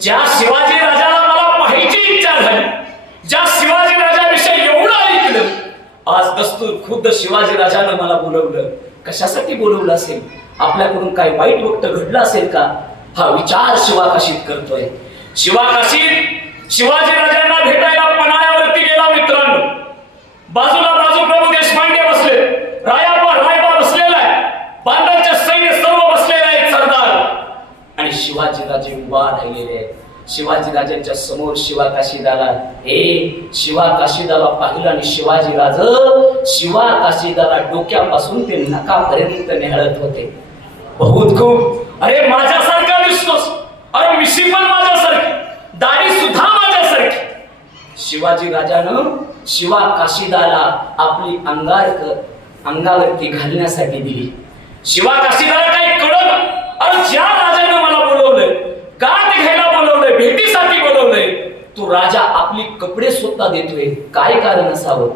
ज्या शिवाजी राजाला मला पाहायची इच्छा झाली ज्या शिवाजी राजाविषयी एवढं ऐकलं आज दस्तूर खुद्द शिवाजी राजानं मला बोलवलं. कशासाठी बोलवलं असेल? आपल्याकडून काही वाईट वक्त घडलं असेल का? हा विचार शिवाकाशीत करतोय. शिवाकाशीत शिवाजी राजांना भेटायला शिवाजीराजे उभा राहिलेले आहेत. शिवाजीराजांच्या समोर शिवा काशीदाला हे शिवा काशीदाला पाहिलं आणि शिवाजीराज शिवा काशीदाला डोक्यापासून ते नकापर्यंत निहाळत होते. बहुत खूप. अरे माझ्यासारखा दिसतोस. अरे मिशी पण माझ्यासारखी. दाढी सुद्धा माझ्यासारखी. शिवाजी राजानं शिवा काशीदाला आपली अंगारक अंगावरती घालण्यासाठी दिली. शिवा काशीदाला काही कळत अरे ज्या राजानं मला बोलवलंय गाठ घ्यायला बोलवलंय भेटीसाठी बोलवलंय तो राजा आपली कपडे स्वतः देतोय. काय कारण असावं?